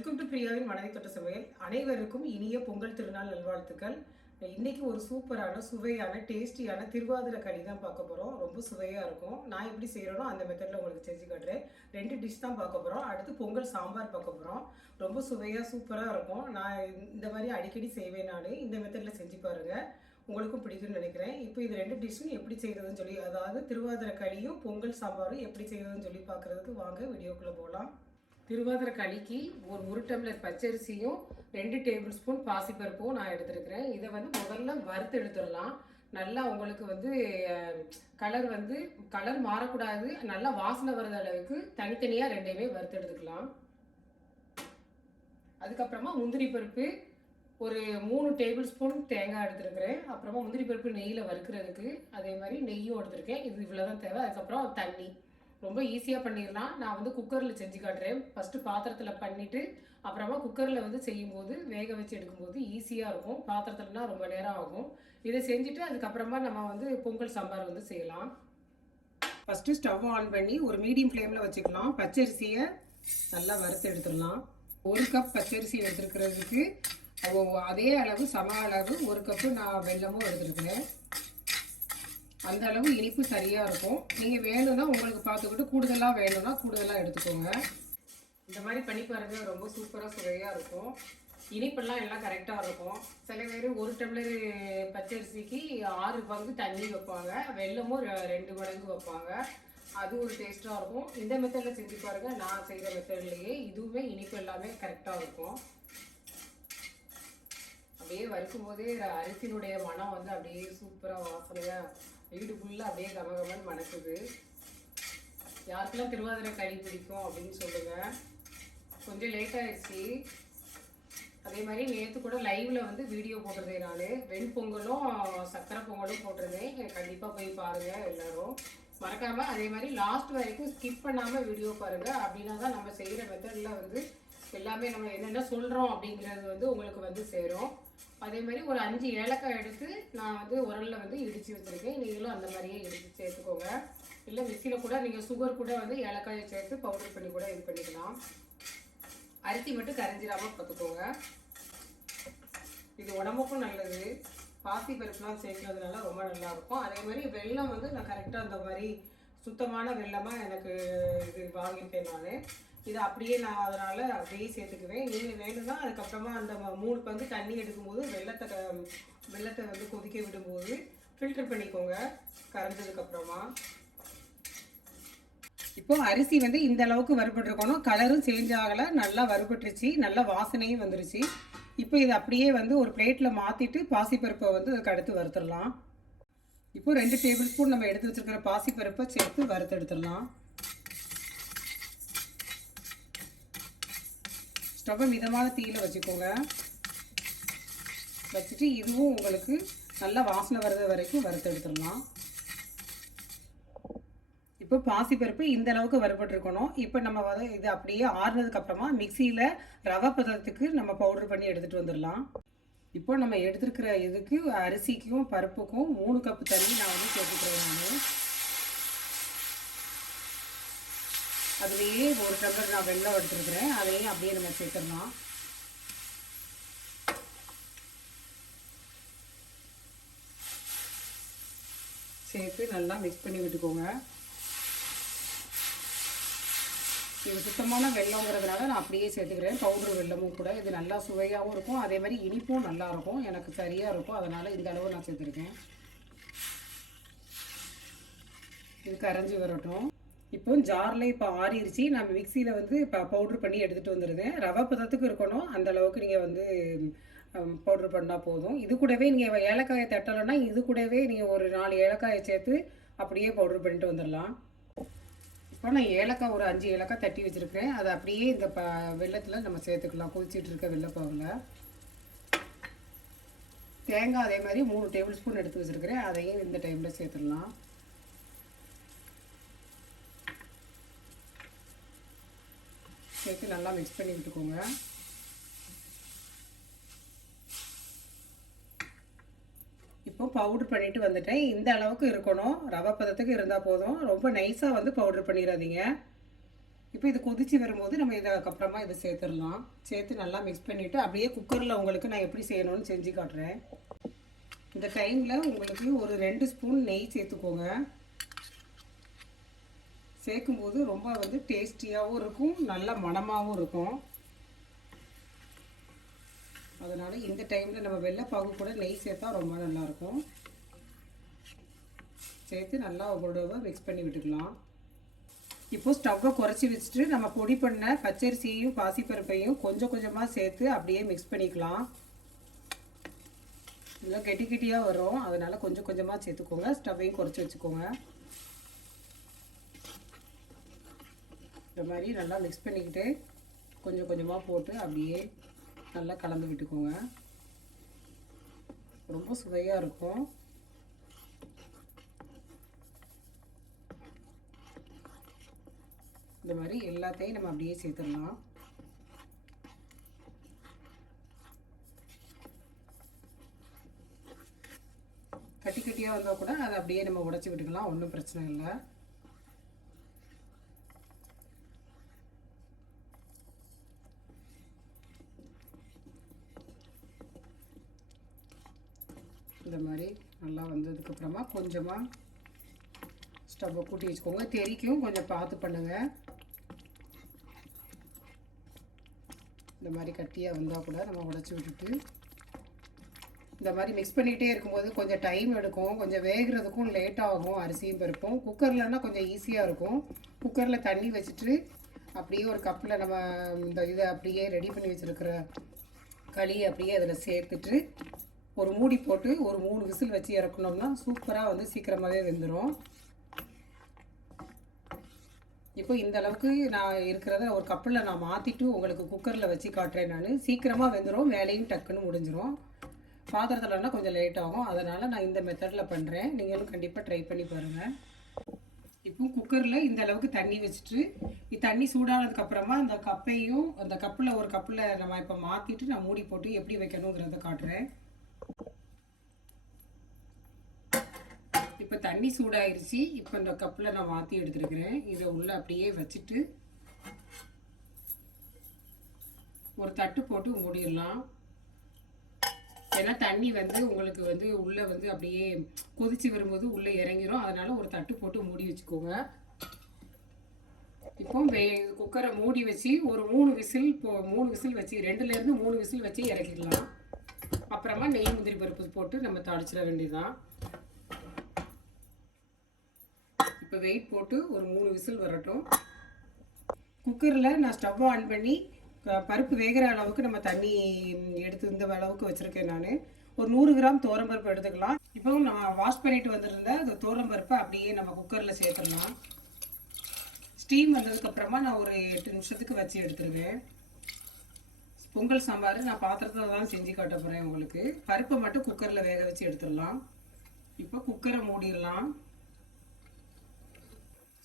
Welcome to பிரியாவின் மனதை தொட்ட சமையல். அனைவருக்கும் இனிய பொங்கல் திருநாள் நல்வாழ்த்துக்கள். இன்னைக்கு ஒரு சூப்பரான சுவையான டேஸ்டியான திருவாதிரை களி தான் பார்க்க போகிறோம் ரொம்ப சுவையாக இருக்கும். நான் எப்படி செய்கிறேனோ அந்த மெத்தடில் உங்களுக்கு செஞ்சு காட்டுறேன். ரெண்டு டிஷ் தான் பார்க்க போகிறோம் அடுத்து பொங்கல் சாம்பார் பார்க்க போகிறோம் ரொம்ப சுவையாக சூப்பராக இருக்கும். நான் இந்த மாதிரி அடிக்கடி செய்வேன் நான். இந்த மெத்தடில் செஞ்சு பாருங்கள் உங்களுக்கும் பிடிக்கும்னு நினைக்கிறேன். இப்போ இது ரெண்டு டிஷ்ஷும் எப்படி செய்கிறதுன்னு சொல்லி அதாவது திருவாதிரை களியும் பொங்கல் சாம்பாரும் எப்படி செய்கிறதுன்னு சொல்லி பார்க்குறதுக்கு வாங்க. வீடியோக்குள்ளே போகலாம். திருவாதிரை களிக்கு ஒரு ஒரு டம்ளர் பச்சரிசியும் ரெண்டு டேபிள் ஸ்பூன் பாசிப்பருப்பும் நான் எடுத்துருக்கிறேன். இதை வந்து முதல்ல வறுத்து எடுத்துடலாம். நல்லா உங்களுக்கு வந்து கலர் வந்து கலர் மாறக்கூடாது. நல்லா வாசனை வர்ற அளவுக்கு தனித்தனியாக ரெண்டையுமே வறுத்து எடுத்துக்கலாம். அதுக்கப்புறமா முந்திரி பருப்பு ஒரு மூணு டேபிள் ஸ்பூன் தேங்காய் எடுத்துருக்கிறேன். அப்புறமா முந்திரி பருப்பு நெய்யில் வறுக்கிறதுக்கு அதே மாதிரி நெய்யும் எடுத்திருக்கேன். இது இவ்வளோ தான் தேவை. அதுக்கப்புறம் தண்ணி. ரொம்ப ஈஸியாக பண்ணிடலாம். நான் வந்து குக்கரில் செஞ்சு காட்டுறேன். ஃபஸ்ட்டு பாத்திரத்தில் பண்ணிவிட்டு அப்புறமா குக்கரில் வந்து செய்யும்போது வேக வச்சு எடுக்கும்போது ஈஸியாக இருக்கும். பாத்திரத்துலனா ரொம்ப நேரம் ஆகும். இதை செஞ்சுட்டு அதுக்கப்புறமா நம்ம வந்து பொங்கல் சாம்பார் வந்து செய்யலாம். ஃபஸ்ட்டு ஸ்டவ் ஆன் பண்ணி ஒரு மீடியம் ஃப்ளேமில் வச்சுக்கலாம். பச்சரிசியை நல்லா வறுத்து எடுத்துடலாம். ஒரு கப் பச்சரிசி எடுத்துருக்கிறதுக்கு அதே அளவு சம அளவு ஒரு கப்பு நான் வெள்ளமும் எடுத்துருக்கிறேன். அந்த அளவு இனிப்பு சரியாக இருக்கும். நீங்கள் வேணும்னா உங்களுக்கு பார்த்துக்கிட்டு கூடுதலாக வேணும்னா கூடுதலாக எடுத்துக்கோங்க. இந்த மாதிரி பண்ணி பாருங்க ரொம்ப சூப்பராக சுவையாக இருக்கும். இனிப்பெல்லாம் எல்லாம் கரெக்டாக இருக்கும். சில பேர் ஒரு டம்ளர் பச்சரிசிக்கு ஆறு பங்கு தண்ணி வைப்பாங்க. வெல்லமும் ரெண்டு மடங்கு வைப்பாங்க. அது ஒரு டேஸ்ட்டாக இருக்கும். இந்த மெத்தடில் செஞ்சு பாருங்கள் நான் செய்கிற மெத்தட்லேயே இதுவுமே இனிப்பு எல்லாமே கரெக்டாக இருக்கும். அப்படியே வறுக்கும் போதே அரிசியினுடைய மனம் வந்து அப்படியே சூப்பராக வாசனையாக வீடு ஃபுல்லாக அப்படியே கமகமன்னு மணக்குது. யாருக்கெல்லாம் திருவாதிரை களி பிடிக்கும் அப்படின்னு சொல்லுங்கள் கொஞ்சம் லேட் ஆயிடுச்சு. அதே மாதிரி நேற்று கூட லைவில் வந்து வீடியோ போட்டிருந்தேன் நான். வெண்பொங்கலும் சக்கரை பொங்கலும் போட்டிருந்தேன். கண்டிப்பாக போய் பாருங்கள் எல்லோரும். மறக்காமல் அதே மாதிரி லாஸ்ட் வரைக்கும் ஸ்கிப் பண்ணாமல் வீடியோ பாருங்கள் அப்படின்னா தான் நம்ம செய்கிற மெத்தடில் வந்து எல்லாமே நம்ம என்னென்ன சொல்கிறோம் அப்படிங்கிறது வந்து உங்களுக்கு வந்து சேரும். அதே மாதிரி ஒரு அஞ்சு ஏலக்காய் எடுத்து நான் வந்து உரலில் வந்து இடித்து வச்சுருக்கேன். நீங்களும் அந்த மாதிரியே எடுத்து சேர்த்துக்கோங்க. இல்லை மிக்சியில் கூட நீங்கள் சுகர் கூட வந்து ஏலக்காயை சேர்த்து பவுடர் பண்ணி கூட இது பண்ணிக்கலாம். அரிசி மட்டும் கரைஞ்சிடாமல் பார்த்துக்கோங்க. இது உடம்புக்கும் நல்லது. பாசி பருப்புலாம் சேர்க்கறதுனால ரொம்ப நல்லாயிருக்கும் அதே மாதிரி வெள்ளம் வந்து நான் கரெக்டாக அந்த மாதிரி சுத்தமான வெள்ளமாக எனக்கு இது வாங்கியிருக்கேன் நான். இதை அப்படியே நான் அதனால் அப்படியே சேர்த்துக்குவேன். நீங்கள் வேணும்னா அதுக்கப்புறமா அந்த மூணு பங்கு தண்ணி எடுக்கும்போது வெள்ளத்தை வெள்ளத்தை வந்து கொதிக்க விடும்போது ஃபில்டர் பண்ணிக்கோங்க. கரைஞ்சதுக்கப்புறமா. இப்போ அரிசி வந்து இந்த அளவுக்கு வறுபட்டுருக்கணும். கலரும் சேஞ்ச் ஆகலை. நல்லா வறுபட்டுருச்சு. நல்லா வாசனையும் வந்துருச்சு. இப்போ இதை அப்படியே வந்து ஒரு பிளேட்டில் மாற்றிட்டு பாசிப்பருப்பை வந்து அதுக்கு அடுத்து வறுத்துடலாம். இப்போ ரெண்டு டேபிள் ஸ்பூன் நம்ம எடுத்து வச்சுருக்கிற பாசிப்பருப்பை சேர்த்து வறுத்து எடுத்துடலாம் ரொம்ப மிதமான தீயில் வச்சுக்கோங்க. வச்சுட்டு இதுவும் உங்களுக்கு நல்லா வாசனை வர்றது வரைக்கும் வறுத்து எடுத்துடலாம். இப்போ பாசிப்பருப்பு இந்த அளவுக்கு வறுபட்டுருக்கணும். இப்போ நம்ம வந்து இது அப்படியே ஆறுனதுக்கு அப்புறமா மிக்சியில் ரவை பதத்துக்கு நம்ம பவுடர் பண்ணி எடுத்துகிட்டு வந்துடலாம். இப்போ நம்ம எடுத்துருக்கிற இதுக்கு அரிசிக்கும் பருப்புக்கும் மூணு கப்பு தண்ணி நான் வந்து சேர்த்துக்கிறேன் நான். அதுலேயே ஒரு டம்ளர் நான் வெள்ளம் எடுத்துருக்குறேன். அதையும் அப்படியே நம்ம சேர்த்துடலாம். சேர்த்து நல்லா மிக்ஸ் பண்ணி விட்டுக்கோங்க. இது சுத்தமான வெள்ளங்கிறதுனால நான் அப்படியே சேர்த்துக்கிறேன். பவுடர் வெள்ளமும் கூட. இது நல்லா சுவையாகவும் இருக்கும். அதே மாதிரி இனிப்பும் நல்லா இருக்கும். எனக்கு சரியாக இருக்கும். அதனால் இந்த அளவு நான் சேர்த்துருக்கேன். இது கரைஞ்சி வரட்டும். இப்போ ஜாரில் இப்போ ஆறிடுச்சு நம்ம மிக்சியில் வந்து இப்போ பவுட்ரு பண்ணி எடுத்துகிட்டு வந்துடுதேன் ரவை பதத்துக்கு இருக்கணும். அந்த அளவுக்கு நீங்கள் வந்து பவுட்ரு பண்ணால் போதும். இது கூடவே நீங்கள் ஏலக்காயை தட்டலைன்னா இது கூடவே நீங்கள் ஒரு நாலு ஏலக்காயை சேர்த்து அப்படியே பவுட்ரு பண்ணிட்டு வந்துடலாம் இப்போ நான் ஏலக்காய் ஒரு அஞ்சு ஏலக்காய் தட்டி வச்சுருக்கேன் அதை அப்படியே இந்த ப வெள்ளத்தில் நம்ம சேர்த்துக்கலாம். கொதிச்சிட்டு இருக்க வெள்ளப்பாவில் தேங்காய் அதே மாதிரி மூணு டேபிள் ஸ்பூன் எடுத்து வச்சுருக்கிறேன். அதையும் இந்த டைமில் சேர்த்துடலாம் சேர்த்து நல்லா மிக்ஸ் பண்ணி விட்டுக்கோங்க. இப்போ பவுட்ரு பண்ணிட்டு வந்துட்டேன். இந்த அளவுக்கு இருக்கணும். ரவை பதத்துக்கு இருந்தால் போதும். ரொம்ப நைஸாக வந்து பவுட்ரு பண்ணிடாதீங்க. இப்போ இது கொதிச்சு வரும்போது நம்ம இதுக்கப்புறமா இதை சேர்த்துடலாம். சேர்த்து நல்லா மிக்ஸ் பண்ணிவிட்டு அப்படியே குக்கரில் உங்களுக்கு நான் எப்படி செய்யணும்னு செஞ்சு காட்டுறேன். இந்த டைமில் உங்களுக்கு ஒரு ரெண்டு ஸ்பூன் நெய் சேர்த்துக்கோங்க. சேர்க்கும்போது ரொம்ப வந்து டேஸ்டியாகவும் இருக்கும் நல்ல மணமாகவும் இருக்கும். அதனால் இந்த டைமில் நம்ம வெள்ளைப்பாகு கூட நெய் சேர்த்தா ரொம்ப நல்லாயிருக்கும் சேர்த்து நல்லா உங்களோட மிக்ஸ் பண்ணி விட்டுக்கலாம். இப்போ ஸ்டவ்வை குறைச்சி வச்சுட்டு நம்ம பொடி பண்ண பச்சரிசியையும் பாசிப்பருப்பையும் கொஞ்சம் கொஞ்சமாக சேர்த்து அப்படியே மிக்ஸ் பண்ணிக்கலாம். நல்லா கெட்டி கெட்டியாக வரும். அதனால் கொஞ்சம் கொஞ்சமாக சேர்த்துக்கோங்க. ஸ்டவ்வையும் குறைச்சி வச்சுக்கோங்க. இந்த மாதிரி நல்லா மிக்ஸ் பண்ணிக்கிட்டு கொஞ்சம் கொஞ்சமாக போட்டு அப்படியே நல்லா கலந்து விட்டுக்கோங்க. ரொம்ப சுவையாக இருக்கும். இந்த மாதிரி எல்லாத்தையும் நம்ம அப்படியே சேர்த்துடலாம். கட்டி கட்டியாக வந்தால் கூட அதை அப்படியே நம்ம உடச்சி விட்டுக்கலாம் ஒன்றும் பிரச்சனை இல்லை. இந்த மாதிரி நல்லா வந்ததுக்கப்புறமா கொஞ்சமாக ஸ்டவ்வை கூட்டி வச்சுக்கோங்க. தெரிக்கும். கொஞ்சம் பார்த்து பண்ணுங்கள் இந்த மாதிரி கட்டியாக வந்தால் கூட நம்ம உடச்சி விட்டுட்டு இந்த மாதிரி மிக்ஸ் பண்ணிகிட்டே இருக்கும்போது கொஞ்சம் டைம் எடுக்கும். கொஞ்சம் வேகிறதுக்கும் லேட் ஆகும் அரிசியும் பருப்பும். குக்கர்லன்னா கொஞ்சம் ஈஸியாக இருக்கும். குக்கரில் தண்ணி வச்சுட்டு அப்படியே ஒரு கப்பில் நம்ம இந்த இதை அப்படியே ரெடி பண்ணி வச்சுருக்கிற களி அப்படியே அதில் சேர்த்துட்டு ஒரு மூடி போட்டு ஒரு மூணு விசில் வச்சு இறக்கணும்னா சூப்பராக வந்து சீக்கிரமாகவே வெந்துடும் இப்போ இந்த அளவுக்கு நான் இருக்கிறத ஒரு கப்பில் நான் மாற்றிட்டு உங்களுக்கு குக்கரில் வச்சு காட்டுறேன் நான். சீக்கிரமாக வெந்துடும் வேலையும் டக்குன்னு முடிஞ்சிடும் பாத்திரத்துலன்னா கொஞ்சம் லேட் ஆகும். அதனால் நான் இந்த மெத்தடில் பண்ணுறேன் நீங்களும் கண்டிப்பாக ட்ரை பண்ணி பாருங்கள் இப்போ குக்கரில் இந்த அளவுக்கு தண்ணி வச்சுட்டு தண்ணி சூடானதுக்கப்புறமா அந்த கப்பையும் அந்த கப்பில் ஒரு கப்பில் நம்ம இப்போ மாற்றிட்டு நான் மூடி போட்டு எப்படி வைக்கணுங்கிறத காட்டுறேன். இப்போ தண்ணி சூடாயிருச்சு. இப்போ இந்த கப்பில் நான் மாற்றி எடுத்துருக்கிறேன். இதை உள்ளே அப்படியே வச்சுட்டு ஒரு தட்டு போட்டு மூடிடலாம். ஏன்னா தண்ணி வந்து உங்களுக்கு வந்து உள்ளே வந்து அப்படியே கொதிச்சு வரும்போது உள்ளே இறங்கிரும். அதனால் ஒரு தட்டு போட்டு மூடி வச்சுக்கோங்க. இப்போ வே குக்கரை மூடி வச்சு ஒரு மூணு விசில் இப்போ மூணு விசில் வச்சு ரெண்டுலேருந்து மூணு விசில் வச்சு இறக்கிடலாம். அப்புறமா நெய் முந்திரி பருப்பு போட்டு நம்ம தாளிச்சிட வேண்டியதுதான் இப்போ வெயிட் போட்டு ஒரு மூணு விசில் வரட்டும். குக்கரில் நான் ஸ்டவ் ஆன் பண்ணி பருப்பு வேகிற அளவுக்கு நம்ம தண்ணி எடுத்து இந்த அளவுக்கு வச்சுருக்கேன் நான். ஒரு நூறு கிராம் பருப்பு எடுத்துக்கலாம். இப்போவும் நான் வாஷ் பண்ணிட்டு வந்திருந்த அந்த பருப்பை அப்படியே நம்ம குக்கரில் சேர்த்துடலாம். ஸ்டீம் வந்ததுக்கப்புறமா நான் ஒரு எட்டு நிமிஷத்துக்கு வச்சு எடுத்துருவேன். பொங்கல் சாம்பார் நான் பாத்திரத்தில் தான் செஞ்சு காட்ட போகிறேன் உங்களுக்கு. பருப்பை மட்டும் குக்கரில் வேக வச்சு எடுத்துடலாம். இப்போ குக்கரை மூடிடலாம்.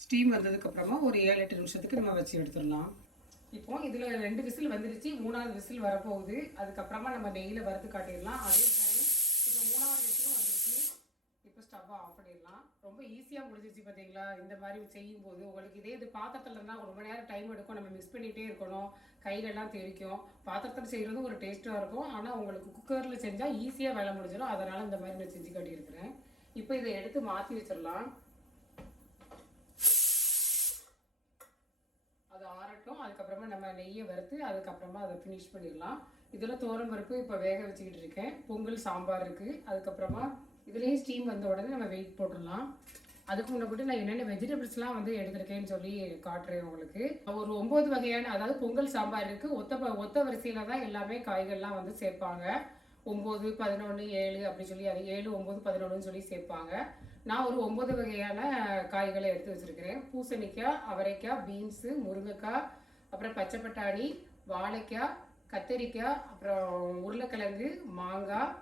ஸ்டீம் வந்ததுக்கு அப்புறமா ஒரு ஏழு எட்டு நிமிஷத்துக்கு நம்ம வச்சு எடுத்துடலாம். இப்போ இதுல ரெண்டு விசில் வந்துருச்சு. மூணாவது விசில் வரப்போகுது. அதுக்கப்புறமா நம்ம நெய்யில் வறுத்து காட்டிடலாம். அதே டைம் இப்போ மூணாவது விசிலும் வந்துருச்சு. இப்போ ஸ்டவ்வை ஆஃப் பண்ணிடலாம். ரொம்ப ஈஸியாக முடிஞ்சிருச்சு பார்த்தீங்களா இந்த மாதிரி செய்யும் போது உங்களுக்கு இதே இது பாத்திரத்தில் இருந்தால் ரொம்ப நேரம் டைம் எடுக்கும். நம்ம மிக்ஸ் பண்ணிகிட்டே இருக்கணும். கையிலெல்லாம் தெரிக்கும் பாத்திரத்தில் செய்கிறது ஒரு டேஸ்ட்டாக இருக்கும். ஆனால் உங்களுக்கு குக்கரில் செஞ்சால் ஈஸியாக வேலை முடிஞ்சிடும். அதனால் இந்த மாதிரி நான் செஞ்சு காட்டியிருக்கிறேன். இப்போ இதை எடுத்து மாற்றி வச்சிடலாம். அது அதுக்கப்புறமா நம்ம நெய்யை வறுத்து அதுக்கப்புறமா அதை ஃபினிஷ் பண்ணிடலாம். இதில் தோரம் பருப்பு இப்போ வேக வச்சுக்கிட்டு இருக்கேன். பொங்கல் சாம்பார் இருக்குது அதுக்கப்புறமா இதுலேயும் ஸ்டீம் வந்த உடனே நம்ம வெயிட் போட்டுடலாம். அதுக்கு முன்னாடி நான் என்னென்ன வெஜிடபிள்ஸ்லாம் வந்து எடுத்திருக்கேன்னு சொல்லி காட்டுறேன் உங்களுக்கு. ஒரு ஒம்பது வகையான அதாவது பொங்கல் சாம்பார் இருக்குது ஒத்த ப- ஒத்த வரிசையில் தான் எல்லாமே காய்கள்லாம் வந்து சேர்ப்பாங்க. ஒம்பது பதினொன்று ஏழு அப்படி சொல்லி அது ஏழு ஒம்பது பதினொன்றுன்னு சொல்லி சேர்ப்பாங்க. நான் ஒரு ஒம்பது வகையான காய்களை எடுத்து வச்சுருக்கிறேன். பூசணிக்காய் அவரைக்காய் பீன்ஸு முருங்கைக்காய் அப்புறம் பச்சை பட்டாணி வாழைக்காய் கத்தரிக்காய் அப்புறம் உருளைக்கிழங்கு மாங்காய்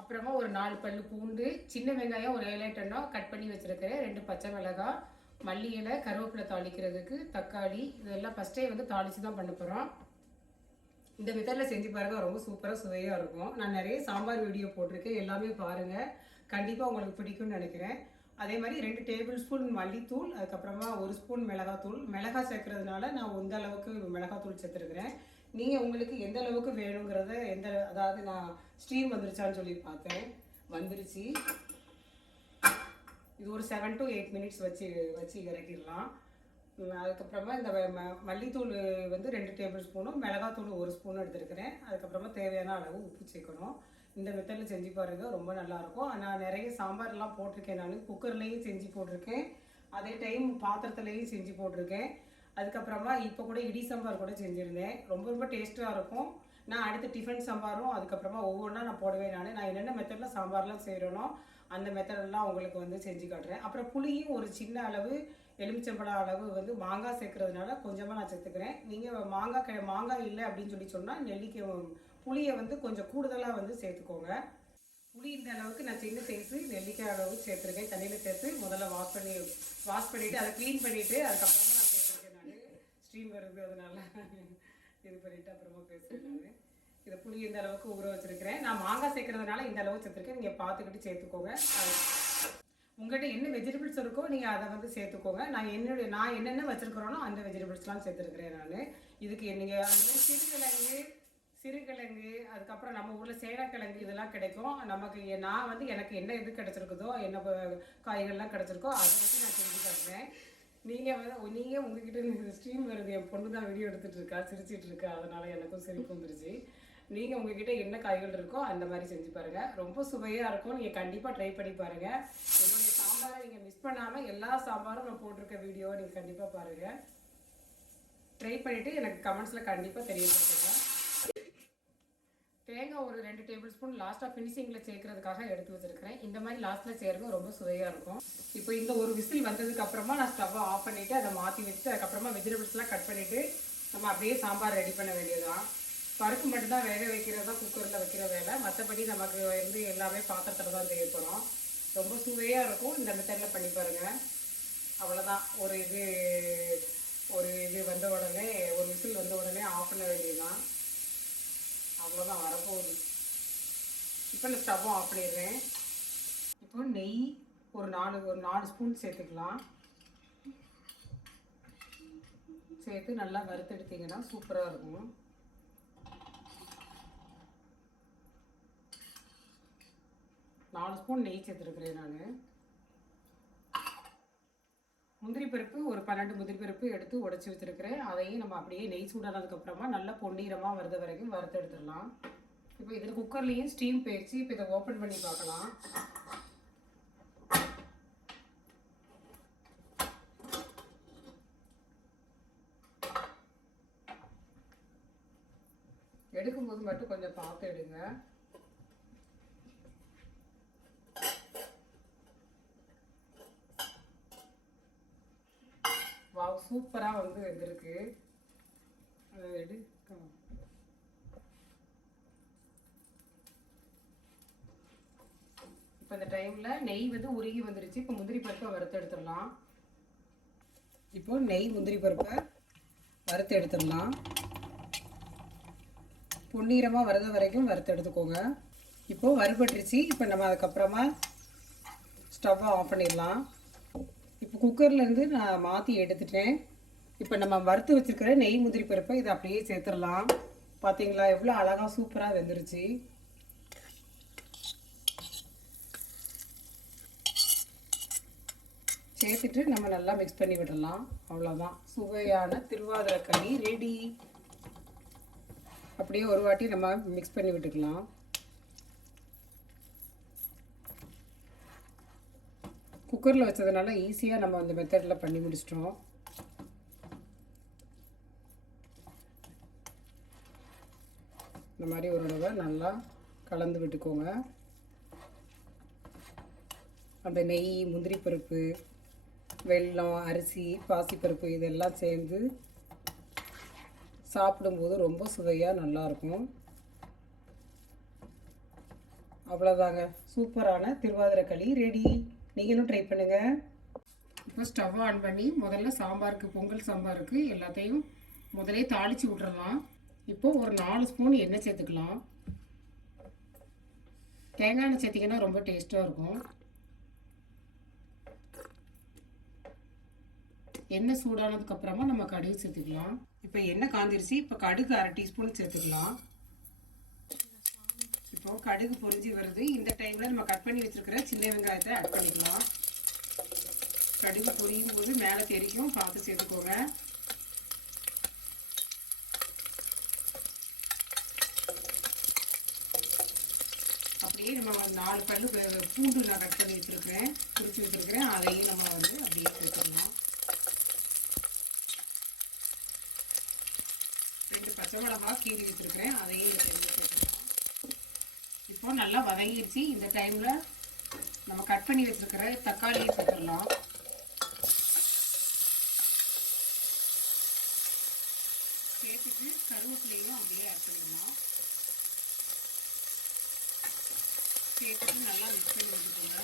அப்புறமா ஒரு நாலு பல் பூண்டு சின்ன வெங்காயம் ஒரு ஏழு எட்டுன்னா கட் பண்ணி வச்சுருக்கிறேன். ரெண்டு பச்சை மிளகாய் மல்லி இலை கருவேப்பிலை தாளிக்கிறதுக்கு தக்காளி இதெல்லாம் ஃபஸ்ட்டே வந்து தாளித்து தான் பண்ண போகிறோம் இந்த மெத்தடில் செஞ்சு பாருங்க ரொம்ப சூப்பராக சுவையாக இருக்கும். நான் நிறைய சாம்பார் வீடியோ போட்டிருக்கேன். எல்லாமே பாருங்கள் கண்டிப்பாக உங்களுக்கு பிடிக்கும்னு நினைக்கிறேன். அதே மாதிரி ரெண்டு டேபிள் ஸ்பூன் மல்லித்தூள் அதுக்கப்புறமா ஒரு ஸ்பூன் மிளகாத்தூள். மிளகா சேர்க்கறதுனால நான் இந்த அளவுக்கு மிளகாத்தூள் சேர்த்துருக்குறேன். நீங்கள் உங்களுக்கு எந்த அளவுக்கு வேணுங்கிறத எந்த அதாவது நான் ஸ்டீம் வந்துருச்சான்னு சொல்லி பார்த்தேன். வந்துருச்சு. இது ஒரு செவன் டு எயிட் மினிட்ஸ் வச்சு வச்சு இறக்கிடலாம். அதுக்கப்புறமா இந்த ம- மல்லித்தூள் வந்து ரெண்டு டேபிள் ஸ்பூனும் மிளகாத்தூள் ஒரு ஸ்பூன் எடுத்துருக்கிறேன். அதுக்கப்புறமா தேவையான அளவு உப்பு சேர்க்கணும். இந்த மெத்தடில் செஞ்சு பாருங்கள் ரொம்ப நல்லாயிருக்கும். நான் நிறைய சாம்பார்லாம் போட்டிருக்கேன் நான். குக்கர்லேயும் செஞ்சு போட்டிருக்கேன். அதே டைம் பாத்திரத்துலேயும் செஞ்சு போட்டிருக்கேன். அதுக்கப்புறமா இப்போ கூட இடி சாம்பார் கூட செஞ்சுருந்தேன். ரொம்ப ரொம்ப டேஸ்ட்டாக இருக்கும். நான் அடுத்து டிஃபன் சாம்பாரும் அதுக்கப்புறமா ஒவ்வொன்றா நான் போடுவேன் நான். நான் என்னென்ன மெத்தடில் சாம்பார்லாம் செய்கிறேனோ அந்த மெத்தடெல்லாம் உங்களுக்கு வந்து செஞ்சு காட்டுறேன். அப்புறம் புளியும் ஒரு சின்ன அளவு எலுமிச்சம்பழம் அளவு வந்து மாங்காய் சேர்க்கறதுனால கொஞ்சமாக நான் சேர்த்துக்கிறேன். நீங்கள் மாங்காய் க மாங்காய் இல்லை அப்படின்னு சொல்லி சொன்னால் நெல்லிக்காய் புளியை வந்து கொஞ்சம் கூடுதலாக வந்து சேர்த்துக்கோங்க. புளி இந்த அளவுக்கு நான் சின்ன சைஸு நெல்லிக்காய் அளவு சேர்த்துருக்கேன். தண்ணியில் சேர்த்து முதல்ல வாஷ் பண்ணி வாஷ் பண்ணிவிட்டு அதை க்ளீன் பண்ணிவிட்டு அதுக்கப்புறமா நான் சேர்த்துருக்கேன் நான். ஸ்ட்ரீம் வருது அதனால இது பண்ணிவிட்டு அப்புறமா பேசுகிறேன் நான். இதை புளி இந்த அளவுக்கு ஊற வச்சுருக்கிறேன். நான் மாங்காய் சேர்க்கறதுனால இந்த அளவு சேர்த்துருக்கேன். நீங்கள் பார்த்துக்கிட்டு சேர்த்துக்கோங்க. அது உங்கள்கிட்ட என்ன வெஜிடபிள்ஸ் இருக்கோ நீங்கள் அதை வந்து சேர்த்துக்கோங்க. நான் என்னுடைய நான் என்னென்ன வச்சுருக்கிறோனோ அந்த வெஜிடபிள்ஸ்லாம் சேர்த்துருக்குறேன் நான். இதுக்கு நீங்கள் அதில் சிறுகிழங்கு சிறுகிழங்கு அதுக்கப்புறம் நம்ம ஊரில் சேனக்கிழங்கு இதெல்லாம் கிடைக்கும். நமக்கு நான் வந்து எனக்கு என்ன இது கிடச்சிருக்குதோ என்ன காய்கள்லாம் கிடச்சிருக்கோ அதை வச்சு நான் செஞ்சு தருவேன். நீங்கள் வந்து நீங்கள் உங்ககிட்ட ஸ்ட்ரீம் வருது என் பொண்ணு தான் வீடியோ எடுத்துகிட்டு இருக்கா சிரிச்சிட்டு இருக்கா அதனால் எனக்கும் சிரிப்பு வந்துருச்சு. நீங்கள் உங்ககிட்ட என்ன காய்கள் இருக்கோ அந்த மாதிரி செஞ்சு பாருங்கள் ரொம்ப சுவையாக இருக்கும். நீங்கள் கண்டிப்பாக ட்ரை பண்ணி பாருங்கள் என்னுடைய சாம்பாரை நீங்கள் மிஸ் பண்ணாமல் எல்லா சாம்பாரும் நான் போட்டிருக்க வீடியோவை நீங்கள் கண்டிப்பாக பாருங்கள் ட்ரை பண்ணிவிட்டு எனக்கு கமெண்ட்ஸில் கண்டிப்பாக தெரியப்படுத்துங்க. தேங்காய் ஒரு ரெண்டு டேபிள் ஸ்பூன் லாஸ்ட்டாக ஃபினிஷிங்கில் சேர்க்கறதுக்காக எடுத்து வச்சிருக்கிறேன். இந்த மாதிரி லாஸ்ட்டில் சேர்க்கும் ரொம்ப சுவையாக இருக்கும். இப்போ இந்த ஒரு விசில் வந்ததுக்கப்புறமா நான் ஸ்டவ்வை ஆஃப் பண்ணிவிட்டு அதை மாற்றி வச்சுட்டு அதுக்கப்புறமா வெஜிடபிள்ஸ்லாம் கட் பண்ணிவிட்டு நம்ம அப்படியே சாம்பார் ரெடி பண்ண வேண்டியதுதான். பருப்பு மட்டும்தான் வேக வைக்கிறது தான் குக்கரில் வைக்கிற வேலை. மற்றபடி நமக்கு வந்து எல்லாமே பாத்திரத்தில் தான் தேவைப்படும் ரொம்ப சுவையாக இருக்கும். இந்த மெத்தடில் பண்ணி பாருங்கள் அவ்வளோதான் ஒரு இது ஒரு இது வந்த உடனே ஒரு விசில் வந்த உடனே ஆஃப் பண்ண வேண்டியதுதான். அவ்வளோதான் வரப்போகுது. இப்போ நான் ஸ்டவ்வும் ஆஃப் பண்ணிடுறேன். இப்போ நெய் ஒரு நாலு ஒரு நாலு ஸ்பூன் சேர்த்துக்கலாம். சேர்த்து நல்லா வறுத்தெடுத்தீங்கன்னா சூப்பராக இருக்கும். நாலு ஸ்பூன் நெய் சேர்த்துருக்குறேன் நான். முந்திரி பருப்பு ஒரு பன்னெண்டு முந்திரி பருப்பு எடுத்து உடச்சி வச்சிருக்கிறேன். அதையும் நம்ம அப்படியே நெய் சூடானதுக்கப்புறமா நல்லா பொன்னீரமாக வருது வரைக்கும் வறுத்து எடுத்துடலாம். இப்போ இதில் குக்கர்லேயும் ஸ்டீம் போயிடுச்சு இப்போ இதை ஓப்பன் பண்ணி பார்க்கலாம். எடுக்கும்போது மட்டும் கொஞ்சம் பார்த்து எடுங்க. சூப்பராக வந்து வந்திருக்கு. எடு இப்போ இந்த டைமில் நெய் வந்து உருகி வந்துருச்சு. இப்போ முந்திரி பருப்பை வறுத்து எடுத்துடலாம். இப்போ நெய் முந்திரி பருப்பை வறுத்து எடுத்துடலாம். பொன்னீரமாக வரத வரைக்கும் வறுத்து எடுத்துக்கோங்க. இப்போது வறுபட்டுருச்சு. இப்போ நம்ம அதுக்கப்புறமா ஸ்டவ்வை ஆஃப் பண்ணிடலாம். இப்போ குக்கர்லேருந்து நான் மாற்றி எடுத்துட்டேன். இப்போ நம்ம வறுத்து வச்சுருக்கிற நெய் முந்திரி பருப்பை இதை அப்படியே சேர்த்துடலாம். பார்த்தீங்களா எவ்வளோ அழகாக சூப்பராக வெந்துருச்சு. சேர்த்துட்டு நம்ம நல்லா மிக்ஸ் பண்ணி விடலாம். அவ்வளோதான் சுவையான திருவாதிரை களி ரெடி அப்படியே ஒரு வாட்டி நம்ம மிக்ஸ் பண்ணி விட்டுக்கலாம். குக்கரில் வச்சதுனால ஈஸியாக நம்ம அந்த மெத்தடில் பண்ணி முடிச்சிட்டோம். இந்த மாதிரி ஒரு தடவை நல்லா கலந்து விட்டுக்கோங்க. அந்த நெய் முந்திரி பருப்பு வெல்லம் அரிசி பாசிப்பருப்பு இதெல்லாம் சேர்ந்து சாப்பிடும்போது ரொம்ப சுவையாக நல்லாயிருக்கும் அவ்வளோதாங்க சூப்பரான திருவாதிரை களி ரெடி. நீங்களும் ட்ரை பண்ணுங்கள் இப்போ ஸ்டவ் ஆன் பண்ணி முதல்ல சாம்பாருக்கு பொங்கல் சாம்பாருக்கு எல்லாத்தையும் முதலே தாளித்து விட்றலாம் இப்போது ஒரு நாலு ஸ்பூன் எண்ணெய் சேர்த்துக்கலாம். தேங்காய் எண்ணெய் சேர்த்திங்கன்னா ரொம்ப டேஸ்ட்டாக இருக்கும். எண்ணெய் சூடானதுக்கப்புறமா நம்ம கடுகு சேர்த்துக்கலாம். இப்போ எண்ணெய் காஞ்சிருச்சு. இப்போ கடுகு அரை டீஸ்பூன் சேர்த்துக்கலாம். இப்போ கடுகு பொரிஞ்சு வருது. இந்த டைமில் நம்ம கட் பண்ணி வச்சிருக்கிற சின்ன வெங்காயத்தை ஆட் பண்ணிக்கலாம். கடுகு பொரியும் போது மேலே தெரிக்கும் பார்த்து சேர்த்துக்கோங்க. அப்படியே நம்ம ஒரு நாலு பல்லு பூண்டு நான் கட் பண்ணி வச்சிருக்கிறேன். பிடிச்சி வச்சிருக்கிறேன். அதையும் நம்ம வந்து அப்படியே சேர்த்துக்கலாம். ரெண்டு பச்சை மிளகா கீறி வச்சிருக்கிறேன். அதையும் இந்த டைமில் இப்போ நல்லா வதங்கிருச்சு. இந்த டைமில் நம்ம கட் பண்ணி வச்சுருக்கிற தக்காளியை சேர்த்துடலாம். சேர்த்துட்டு கருவேப்பிலையும் அப்படியே ஆட் பண்ணிடலாம். சேர்த்துட்டு நல்லா மிக்ஸ் பண்ணி வச்சுக்கோங்க.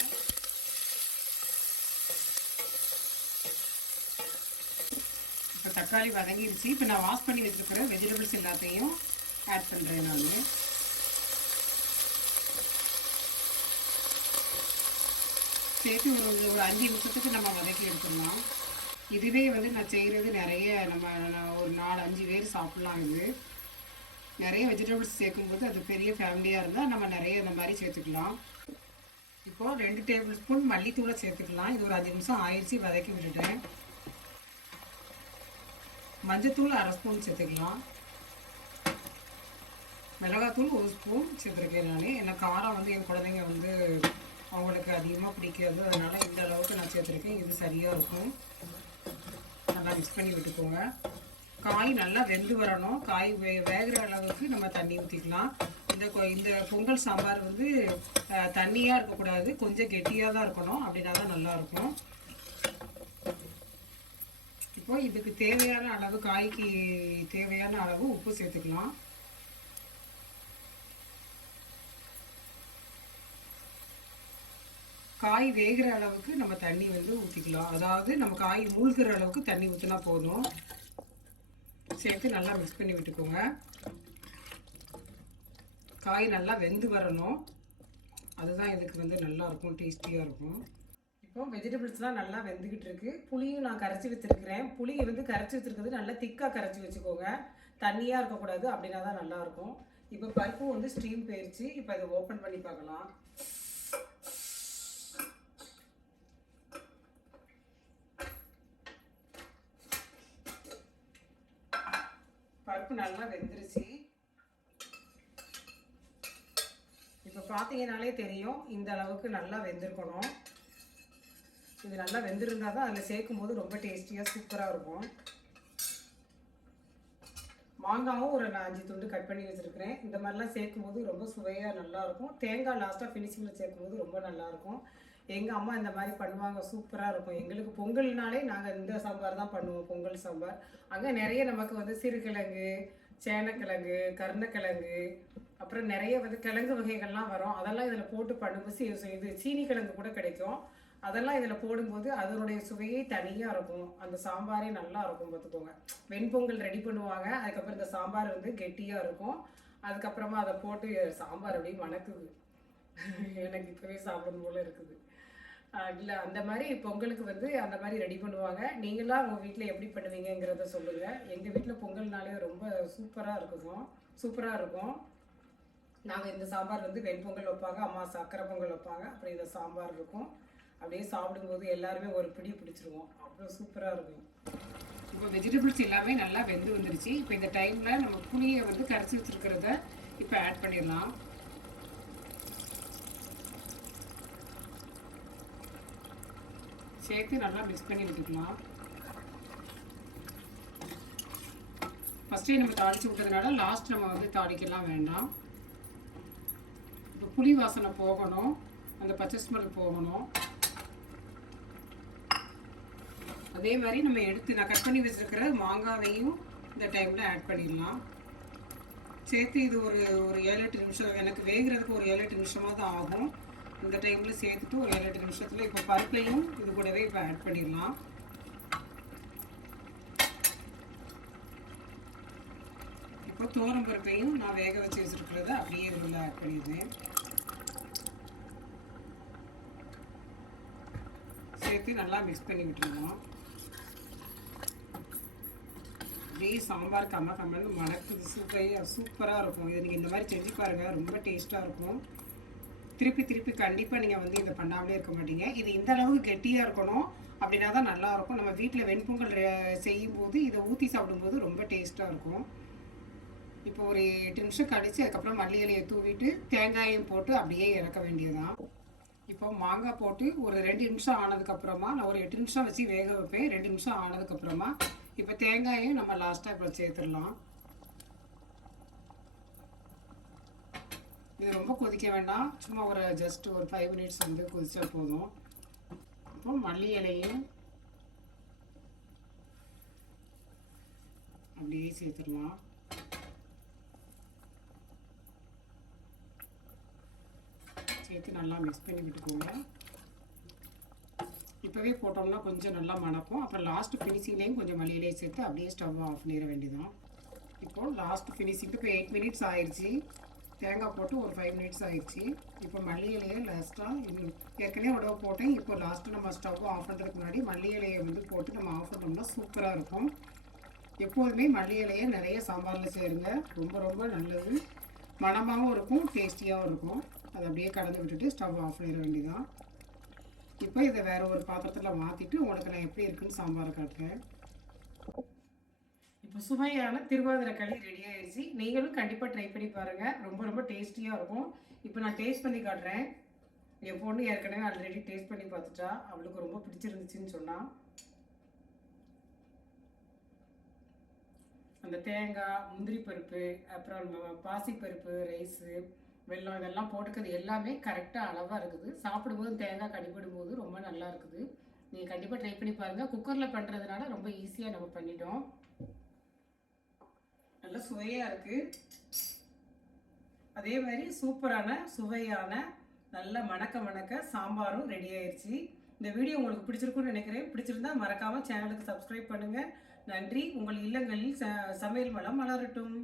இப்போ தக்காளி வதங்கிருச்சு. இப்போ நான் வாஷ் பண்ணி வச்சுருக்கிற வெஜிடபிள்ஸ் எல்லாத்தையும் ஆட் பண்ணுறேன் நான். சேர்த்து ஒரு ஒரு அஞ்சு நிமிஷத்துக்கு நம்ம வதக்கி எடுத்துடலாம். இதுவே வந்து நான் செய்கிறது நிறைய நம்ம ஒரு நாலு அஞ்சு பேர் சாப்பிட்லாம் இது. நிறைய வெஜிடபிள்ஸ் சேர்க்கும்போது அது பெரிய ஃபேமிலியாக இருந்தால் நம்ம நிறைய இந்த மாதிரி சேர்த்துக்கலாம். இப்போது ரெண்டு டேபிள் ஸ்பூன் மல்லித்தூளை சேர்த்துக்கலாம். இது ஒரு அஞ்சு நிமிஷம் ஆயிடுச்சு வதக்கி விட்டுட்டேன். மஞ்சத்தூள் அரை ஸ்பூன் சேர்த்துக்கலாம். மிளகாத்தூள் ஒரு ஸ்பூன் சேர்த்துருக்கேன் நான். ஏன்னா காரம் வந்து என் குழந்தைங்க வந்து அவங்களுக்கு அதிகமாக பிடிக்காது. அதனால் இந்த அளவுக்கு நான் சேர்த்துருக்கேன். இது சரியாக இருக்கும். நல்லா மிக்ஸ் பண்ணி விட்டுக்கோங்க. காய் நல்லா வெந்து வரணும். காய் வே வேகிற அளவுக்கு நம்ம தண்ணி ஊற்றிக்கலாம் இந்த கொ- இந்த பொங்கல் சாம்பார் வந்து தண்ணியாக இருக்கக்கூடாது. கொஞ்சம் கெட்டியாக தான் இருக்கணும். அப்படின்னா தான் நல்லா இருக்கும். இப்போ இதுக்கு தேவையான அளவு காய்க்கு தேவையான அளவு உப்பு சேர்த்துக்கலாம். காய் வேகிற அளவுக்கு நம்ம தண்ணி வந்து ஊற்றிக்கலாம் அதாவது நம்ம காய் மூழ்கிற அளவுக்கு தண்ணி ஊற்றினா போதும். சேர்த்து நல்லா மிக்ஸ் பண்ணி விட்டுக்கோங்க. காய் நல்லா வெந்து வரணும். அதுதான் இதுக்கு வந்து நல்லா இருக்கும் டேஸ்டியாக இருக்கும். இப்போ வெஜிடபிள்ஸ்லாம் நல்லா வெந்துக்கிட்டு இருக்கு. புளியும் நான் கரைச்சி வச்சுருக்கிறேன். புளியை வந்து கரைச்சி வச்சுருக்கிறது நல்லா திக்காக கரைச்சி வச்சுக்கோங்க. தண்ணியாக இருக்கக்கூடாது அப்படின்னா தான் நல்லாயிருக்கும் இப்போ பருப்பும் வந்து ஸ்டீம் போயிடுச்சு இப்போ அதை ஓப்பன் பண்ணி பார்க்கலாம் பருப்பு நல்லா வெந்துருச்சு இப்போ பார்த்தீங்கனாலே தெரியும். இந்த அளவுக்கு நல்லா வெந்திருக்கணும். இது நல்லா வெந்திருந்தால் தான் அதில் சேர்க்கும்போது ரொம்ப டேஸ்டியாக சூப்பராக இருக்கும். மாங்காவும் ஒரு நான் அஞ்சு துண்டு கட் பண்ணி வச்சுருக்கிறேன். இந்த மாதிரிலாம் சேர்க்கும்போது ரொம்ப சுவையாக நல்லாயிருக்கும் தேங்காய் லாஸ்ட்டாக ஃபினிஷிங்கில் சேர்க்கும்போது ரொம்ப நல்லாயிருக்கும் எங்கள் அம்மா இந்த மாதிரி பண்ணுவாங்க சூப்பராக இருக்கும். எங்களுக்கு பொங்கல்னாலே நாங்கள் இந்த சாம்பார் தான் பண்ணுவோம் பொங்கல் சாம்பார். அங்கே நிறைய நமக்கு வந்து சிறுகிழங்கு சேனக்கிழங்கு கருணக்கிழங்கு அப்புறம் நிறைய வந்து கிழங்கு வகைகள்லாம் வரும். அதெல்லாம் இதில் போட்டு பண்ணும்போது இது சீனி கிழங்கு கூட கிடைக்கும். அதெல்லாம் இதில் போடும்போது அதனுடைய சுவையே தனியாக இருக்கும். அந்த சாம்பாரே நல்லா இருக்கும் பார்த்துக்கோங்க. வெண்பொங்கல் ரெடி பண்ணுவாங்க. அதுக்கப்புறம் இந்த சாம்பார் வந்து கெட்டியாக இருக்கும். அதுக்கப்புறமா அதை போட்டு சாம்பார் அப்படியே மணக்குது எனக்கு இப்போவே சாப்பிடணும் போல இருக்குது. இல்லை அந்த மாதிரி பொங்கலுக்கு வந்து அந்த மாதிரி ரெடி பண்ணுவாங்க. நீங்களாம் உங்கள் வீட்டில் எப்படி பண்ணுவீங்கங்கிறத சொல்லுங்கள் எங்கள் வீட்டில் பொங்கல்னாலே ரொம்ப சூப்பராக இருக்கும். சூப்பராக இருக்கும். நாங்கள் இந்த சாம்பார் வந்து வெண்பொங்கல் வைப்பாங்க அம்மா சக்கரை பொங்கல் வைப்பாங்க. அப்புறம் இந்த சாம்பார் இருக்கும். அப்படியே சாப்பிடும்போது எல்லாருமே ஒரு பிடி பிடிச்சிருவோம். அவ்வளோ சூப்பராக இருக்கும். இப்போ வெஜிடபிள்ஸ் எல்லாமே நல்லா வெந்து வந்துருச்சு. இப்போ இந்த டைமில் நம்ம புளியை வந்து கரைச்சி வச்சுருக்கிறத இப்போ ஆட் பண்ணிடலாம். சேர்த்து நல்லா மிக்ஸ் பண்ணி விட்டுக்கலாம் ஃபஸ்ட்டே நம்ம தாளித்து விட்டதுனால லாஸ்ட் நம்ம வந்து தாளிக்கலாம் வேண்டாம். இப்போ புளி வாசனை போகணும். அந்த பச்சை ஸ்மெல் போகணும். அதே மாதிரி நம்ம எடுத்து நான் கட் பண்ணி வச்சிருக்கிற மாங்காவையும் இந்த டைமில் ஆட் பண்ணிடலாம். சேர்த்து இது ஒரு ஒரு ஏழு எட்டு நிமிஷம். எனக்கு வேகிறதுக்கு ஒரு ஏழு எட்டு நிமிஷமாக தான் ஆகும். இந்த டைமில் சேர்த்துட்டு ஒரு ஏழு எட்டு நிமிஷத்தில் இப்போ பருப்பையும் இது கூடவே இப்போ ஆட் பண்ணிடலாம். இப்போ தோரம் பருப்பையும் நான் வேக வச்சு வச்சுருக்கிறத அப்படியே இதில் ஆட் பண்ணிடுறேன். சேர்த்து நல்லா மிக்ஸ் பண்ணி விட்டுருவோம். அப்படியே சாம்பார் கம்ம கம்மன்னு மணக்குது சூப்பராக சூப்பராக இருக்கும். இதை நீங்கள் இந்த மாதிரி செஞ்சு பாருங்கள் ரொம்ப டேஸ்ட்டாக இருக்கும். திருப்பி திருப்பி கண்டிப்பாக நீங்கள் வந்து இதை பண்ணாமலே இருக்க மாட்டீங்க. இது இந்த அளவுக்கு கெட்டியாக இருக்கணும் அப்படின்னா தான் நல்லாயிருக்கும் நம்ம வீட்டில் வெண்பொங்கல் செய்யும்போது இதை ஊற்றி சாப்பிடும்போது ரொம்ப டேஸ்ட்டாக இருக்கும். இப்போ ஒரு எட்டு நிமிஷம் கழித்து அதுக்கப்புறம் மல்லி இலையை தூவிட்டு தேங்காயும் போட்டு அப்படியே இறக்க வேண்டியதுதான். இப்போ மாங்காய் போட்டு ஒரு ரெண்டு நிமிஷம் ஆனதுக்கப்புறமா நான் ஒரு எட்டு நிமிஷம் வச்சு வேக வைப்பேன். ரெண்டு நிமிஷம் ஆனதுக்கப்புறமா இப்போ தேங்காயும் நம்ம லாஸ்ட்டாக இப்போ சேர்த்துடலாம். இது ரொம்ப கொதிக்க வேண்டாம். சும்மா ஒரு ஜஸ்ட் ஒரு ஃபைவ் மினிட்ஸ் வந்து கொதிச்சா போதும். இப்போ மல்லி இலையும் அப்படியே சேர்த்துடலாம். சேர்த்து நல்லா மிக்ஸ் பண்ணி விட்டுக்கோங்க. இப்போவே போட்டோம்னா கொஞ்சம் நல்லா மணக்கும். அப்புறம் லாஸ்ட் ஃபினிஷிங்லேயும் கொஞ்சம் மல்லியிலையை சேர்த்து அப்படியே ஸ்டவ் ஆஃப் பண்ணிட வேண்டியதான் இப்போ லாஸ்ட் ஃபினிஷிங் இப்போ எயிட் மினிட்ஸ் ஆயிடுச்சு தேங்காய் போட்டு ஒரு ஃபைவ் மினிட்ஸ் ஆயிடுச்சு இப்போ மல்லி இலையை லாஸ்ட்டாக ஏற்கனவே உடவை போட்டேன். இப்போ லாஸ்ட்டு நம்ம ஸ்டவ் ஆஃப் பண்ணுறதுக்கு முன்னாடி மல்லி இலையை வந்து போட்டு நம்ம ஆஃப் பண்ணோம்னா சூப்பராக இருக்கும். எப்போதுமே மல்லி இலையை நிறைய சாம்பாரில் சேருங்க. ரொம்ப ரொம்ப நல்லது. மணமாகவும் இருக்கும் டேஸ்டியாகவும் இருக்கும். அதை அப்படியே கடந்து விட்டுட்டு ஸ்டவ் ஆஃப் பண்ணிட வேண்டியதான் இப்போ இதை வேறு ஒரு பாத்திரத்தில் மாற்றிட்டு உங்களுக்கு நான் எப்படி இருக்குன்னு சாம்பார் காட்டுறேன். இப்போ சுவையான திருவாதிரை களி ரெடி ஆயிடுச்சு. நீங்களும் கண்டிப்பாக ட்ரை பண்ணி பாருங்கள் ரொம்ப ரொம்ப டேஸ்டியாக இருக்கும். இப்போ நான் டேஸ்ட் பண்ணி காட்டுறேன். என் பொண்ணு ஏற்கனவே ஆல்ரெடி டேஸ்ட் பண்ணி பார்த்துட்டா. அவளுக்கு ரொம்ப பிடிச்சிருந்துச்சின்னு சொன்னால் அந்த தேங்காய் முந்திரி பருப்பு அப்புறம் பாசிப்பருப்பு ரைஸு வெள்ளம் இதெல்லாம் போட்டுக்கிறது எல்லாமே கரெக்டாக அளவாக இருக்குது. சாப்பிடும்போது தேங்காய் கடிபடும்போது ரொம்ப நல்லா இருக்குது. நீங்கள் கண்டிப்பாக ட்ரை பண்ணி பாருங்கள் குக்கரில் பண்ணுறதுனால ரொம்ப ஈஸியாக நம்ம பண்ணிட்டோம். நல்ல சுவையாக இருக்குது அதே மாதிரி சூப்பரான சுவையான நல்ல மணக்க மணக்க சாம்பாரும் ரெடி ஆயிடுச்சு இந்த வீடியோ உங்களுக்கு பிடிச்சிருக்குன்னு நினைக்கிறேன். பிடிச்சிருந்தா மறக்காமல் சேனலுக்கு சப்ஸ்கிரைப் பண்ணுங்கள் நன்றி. உங்கள் இல்லங்களில் ச சமையல் வளம் மலரட்டும்